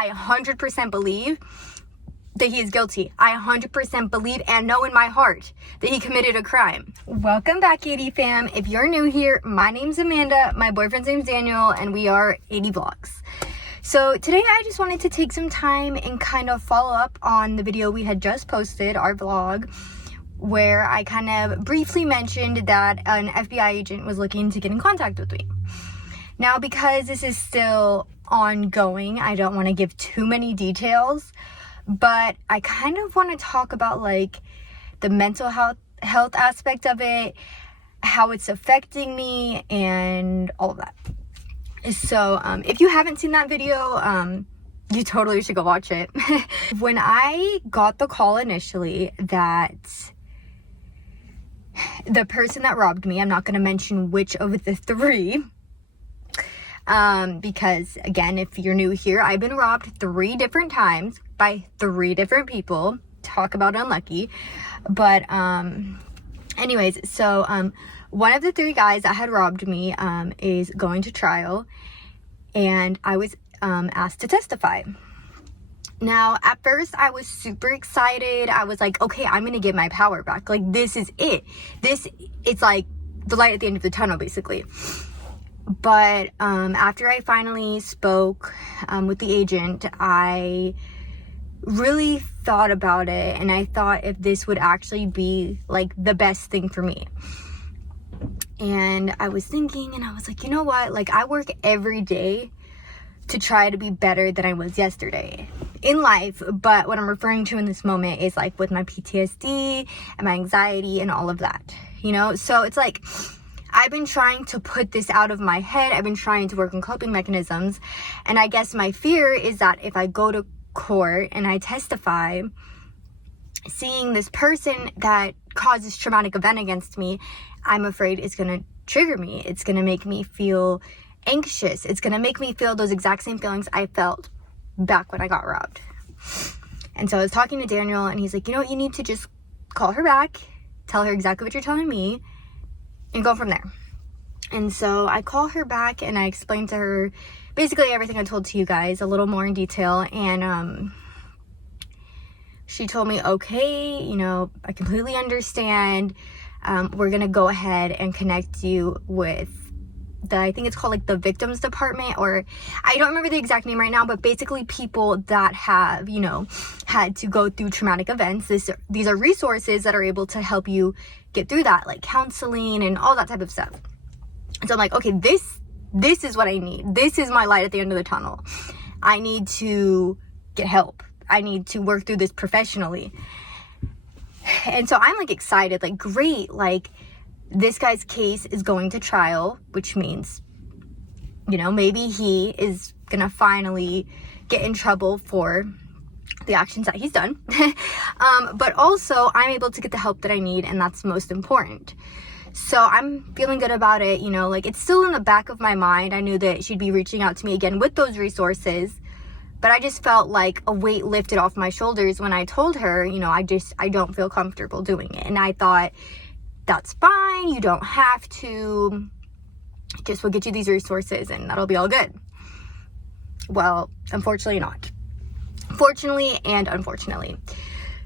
I 100% believe that he is guilty. I 100% believe and know in my heart that he committed a crime. Welcome back, 80 fam. If you're new here, my name's Amanda, my boyfriend's name's Daniel, and we are 80 Vlogs. So today I just wanted to take some time and kind of follow up on the video we had just posted, our vlog, where I kind of briefly mentioned that an FBI agent was looking to get in contact with me. Now, because this is still ongoing, I don't want to give too many details, but I kind of want to talk about like the mental health aspect of it, how it's affecting me, and all of that. So if you haven't seen that video, you totally should go watch it. When I got the call initially that the person that robbed me, I'm not going to mention which of the three, because again, if you're new here, I've been robbed 3 different times by 3 different people. Talk about unlucky. But anyways, so one of the 3 guys that had robbed me is going to trial, and I was asked to testify. Now, at first, I was super excited. I was like, okay, I'm gonna get my power back. Like, this is it. It's like the light at the end of the tunnel, basically. But after I finally spoke with the agent, I really thought about it, and I thought if this would actually be like the best thing for me. And I was thinking, and I was like, you know what? Like, I work every day to try to be better than I was yesterday in life. But what I'm referring to in this moment is like with my PTSD and my anxiety and all of that, you know? So it's like, I've been trying to put this out of my head. I've been trying to work on coping mechanisms. And I guess my fear is that if I go to court and I testify, seeing this person that caused this traumatic event against me, I'm afraid it's going to trigger me. It's going to make me feel anxious. It's going to make me feel those exact same feelings I felt back when I got robbed. And so I was talking to Daniel, and he's like, you know what, you need to just call her back, tell her exactly what you're telling me, and go from there. And so I call her back, and I explained to her basically everything I told to you guys, a little more in detail. And she told me, okay, you know, I completely understand. We're gonna go ahead and connect you with I think it's called like the victims department, or I don't remember the exact name right now, but basically people that have, you know, had to go through traumatic events. These are resources that are able to help you get through that, like counseling and all that type of stuff. So I'm like, okay, this is what I need. This is my light at the end of the tunnel. I need to get help. I need to work through this professionally. And so I'm like excited, like great, like this guy's case is going to trial, which means, you know, maybe he is gonna finally get in trouble for the actions that he's done. But also I'm able to get the help that I need, and that's most important. So I'm feeling good about it, you know, like it's still in the back of my mind. I knew that she'd be reaching out to me again with those resources, but I just felt like a weight lifted off my shoulders when I told her, you know, I don't feel comfortable doing it. And I thought, that's fine, you don't have to, just we'll get you these resources and that'll be all good. Well, unfortunately not. Fortunately and unfortunately.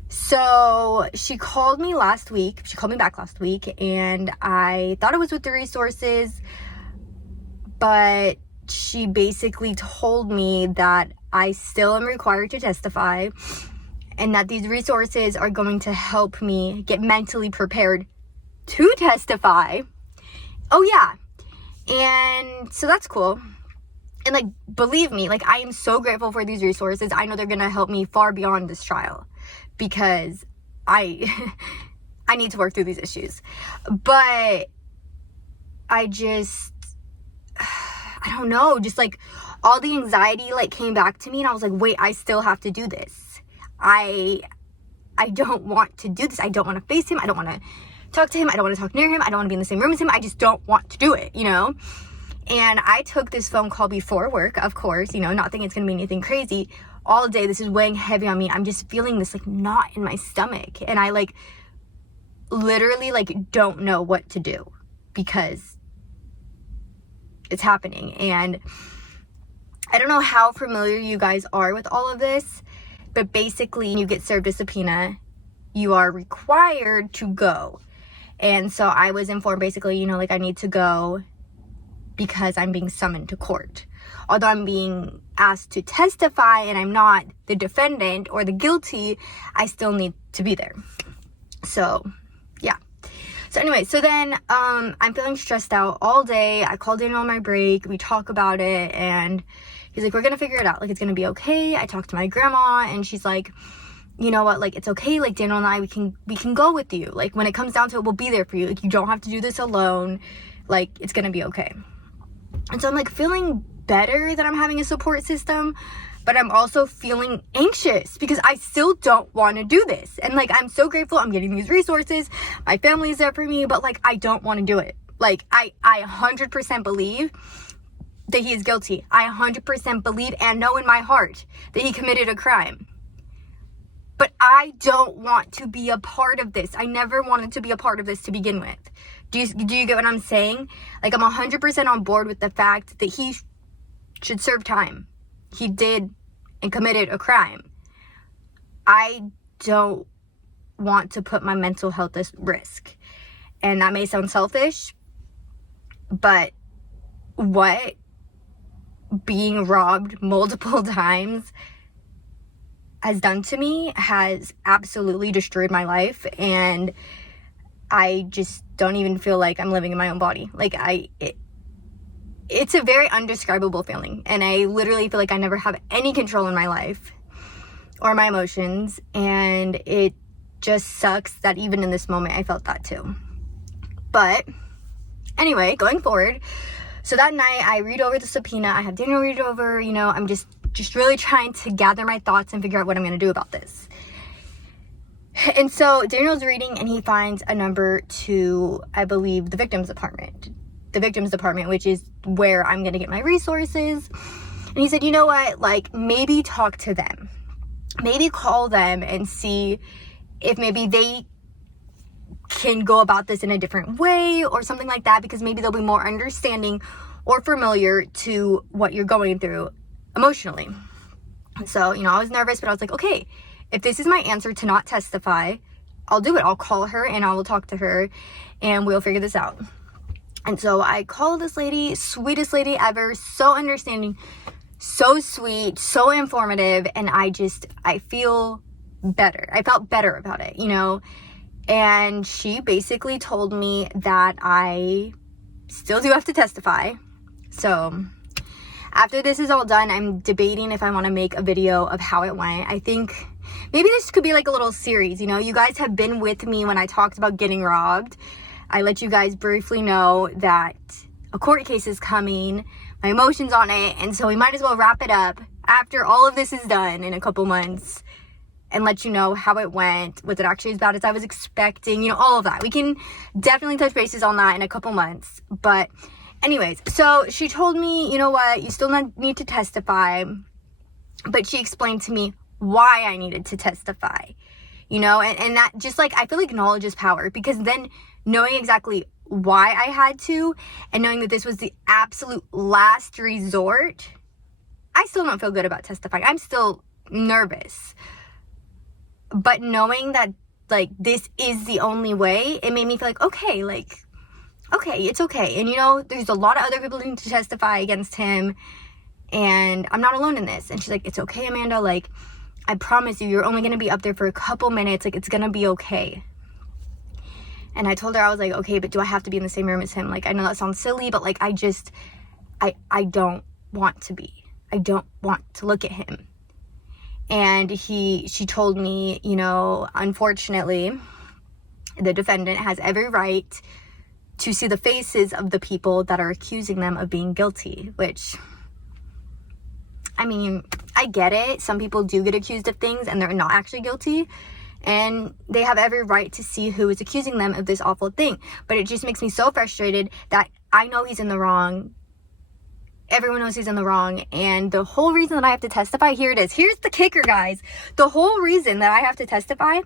So she called me back last week, and I thought it was with the resources, but she basically told me that I still am required to testify, and that these resources are going to help me get mentally prepared to testify. Oh yeah. And so that's cool. And like, believe me, like I am so grateful for these resources. I know they're gonna help me far beyond this trial, because I need to work through these issues. But I don't know, just like all the anxiety like came back to me, and I was like, wait, I still have to do this. I don't want to do this. I don't want to face him. I don't want to talk to him. I don't want to talk near him. I don't want to be in the same room as him. I just don't want to do it, you know? And I took this phone call before work, of course, you know, not thinking it's going to be anything crazy. All day, this is weighing heavy on me. I'm just feeling this like knot in my stomach. And I like literally like don't know what to do because it's happening. And I don't know how familiar you guys are with all of this, but basically you get served a subpoena, you are required to go. And so I was informed basically, you know, like I need to go because I'm being summoned to court. Although I'm being asked to testify and I'm not the defendant or the guilty, I still need to be there. So, yeah. So anyway, so then I'm feeling stressed out all day. I called Daniel on my break. We talk about it and he's like, we're going to figure it out. Like, it's going to be okay. I talked to my grandma and she's like, you know what, like, it's okay. Like, Daniel and I, we can go with you. Like, when it comes down to it, we'll be there for you. Like, you don't have to do this alone. Like, it's going to be okay. And so I'm like feeling better that I'm having a support system, but I'm also feeling anxious because I still don't want to do this. And like, I'm so grateful I'm getting these resources. My family is there for me, but like, I don't want to do it. Like, I 100% believe that he is guilty. I 100% believe and know in my heart that he committed a crime. But I don't want to be a part of this. I never wanted to be a part of this to begin with. Do you get what I'm saying? Like, I'm 100% on board with the fact that he should serve time. He did and committed a crime. I don't want to put my mental health at risk. And that may sound selfish, but what being robbed multiple times has done to me has absolutely destroyed my life, and I just don't even feel like I'm living in my own body. Like, it's a very undescribable feeling, and I literally feel like I never have any control in my life or my emotions, and it just sucks that even in this moment I felt that too. But anyway, going forward, so that night I read over the subpoena, I have Daniel read it over, you know, I'm just really trying to gather my thoughts and figure out what I'm going to do about this. And so Daniel's reading and he finds a number to, I believe, the victim's department, which is where I'm going to get my resources. And he said, you know what, like, maybe talk to them. Maybe call them and see if maybe they can go about this in a different way or something like that, because maybe they'll be more understanding or familiar to what you're going through emotionally. So, you know, I was nervous, but I was like, okay, if this is my answer to not testify, I'll do it. I'll call her and I will talk to her and we'll figure this out. And so I called this lady, sweetest lady ever, so understanding, so sweet, so informative, and I feel better. I felt better about it, you know. And she basically told me that I still do have to testify. So after this is all done, I'm debating if I want to make a video of how it went. I think maybe this could be like a little series, you know. You guys have been with me when I talked about getting robbed. I let you guys briefly know that a court case is coming, my emotions on it, and so we might as well wrap it up after all of this is done in a couple months and let you know how it went. Was it actually as bad as I was expecting? You know, all of that. We can definitely touch bases on that in a couple months. But anyways, so she told me, you know what, you still need to testify. But she explained to me why I needed to testify, you know, and that just, like, I feel like knowledge is power, because then knowing exactly why I had to and knowing that this was the absolute last resort, I still don't feel good about testifying. I'm still nervous. But knowing that, like, this is the only way, it made me feel like, okay, it's okay. And, you know, there's a lot of other people who need to testify against him, and I'm not alone in this. And she's like, it's okay, Amanda. Like, I promise you, you're only going to be up there for a couple minutes. Like, it's going to be okay. And I told her, I was like, okay, but do I have to be in the same room as him? Like, I know that sounds silly, but, like, I don't want to be. I don't want to look at him. And she told me, you know, unfortunately, the defendant has every right to see the faces of the people that are accusing them of being guilty, which, I mean, I get it. Some people do get accused of things and they're not actually guilty, and they have every right to see who is accusing them of this awful thing. But it just makes me so frustrated that I know he's in the wrong. Everyone knows he's in the wrong, and the whole reason that I have to testify, here it is. Here's the kicker, guys. The whole reason that I have to testify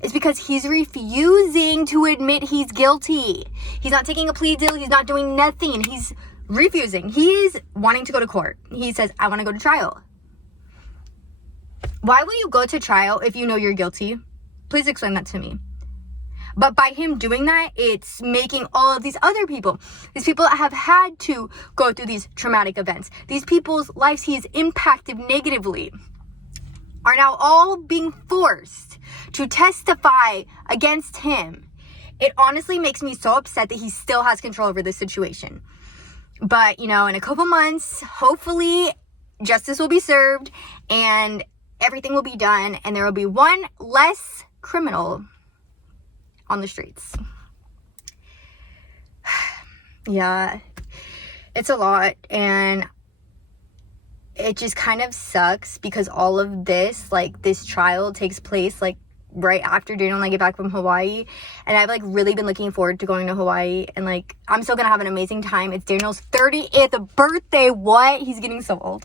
is because he's refusing to admit he's guilty. He's not taking a plea deal. He's not doing nothing. He's refusing. He is wanting to go to court. He says, I want to go to trial. Why will you go to trial if you know you're guilty? Please explain that to me. But by him doing that, it's making all of these other people, these people that have had to go through these traumatic events, these people's lives he's impacted negatively, are now all being forced to testify against him. It honestly makes me so upset that he still has control over this situation. But, in a couple months, hopefully justice will be served and everything will be done and there will be one less criminal on the streets. Yeah, it's a lot, and it just kind of sucks because all of this, this trial takes place right after Daniel and I get back from Hawaii, and I've really been looking forward to going to Hawaii, and I'm still gonna have an amazing time. It's Daniel's 30th birthday. What? He's getting so old.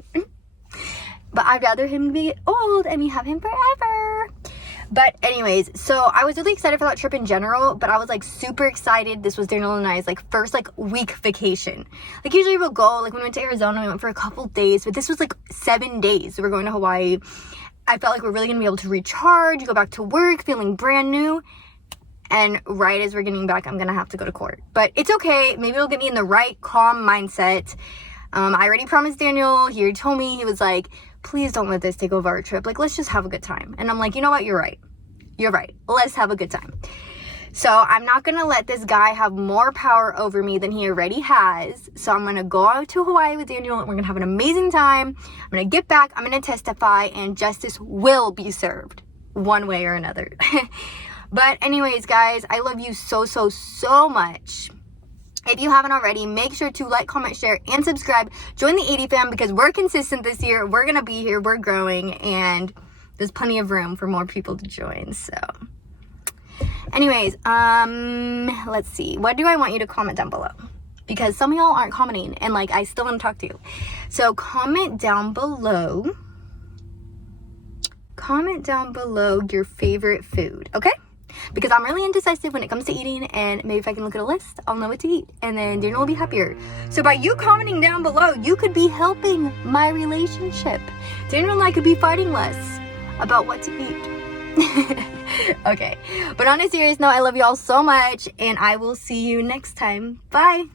But I'd rather him be old and me have him forever. But anyways, so I was really excited for that trip in general, but I was super excited. This was Daniel and I's first week vacation. Usually we'll go, when we went to Arizona, we went for a couple days, but this was 7 days. So we're going to Hawaii. I felt we're really gonna be able to recharge, go back to work, feeling brand new. And right as we're getting back, I'm gonna have to go to court. But it's okay. Maybe it'll get me in the right, calm mindset. I already promised Daniel. He already told me, he was please don't let this take over our trip. Let's just have a good time. And I'm you know what? You're right. You're right. Let's have a good time. So I'm not going to let this guy have more power over me than he already has. So I'm going to go out to Hawaii with Daniel and we're going to have an amazing time. I'm going to get back. I'm going to testify and justice will be served one way or another. But anyways, guys, I love you so, so, so much. If you haven't already, make sure to like, comment, share, and subscribe. Join the 80 fam because we're consistent this year. We're going to be here. We're growing. And there's plenty of room for more people to join. So anyways, let's see. What do I want you to comment down below? Because some of y'all aren't commenting. And I still want to talk to you. So comment down below. Comment down below your favorite food. Okay? Because I'm really indecisive when it comes to eating, and maybe if I can look at a list, I'll know what to eat, and then Daniel will be happier. So by you commenting down below, you could be helping my relationship. Daniel and I could be fighting less about what to eat. Okay, but on a serious note, I love you all so much, and I will see you next time. Bye.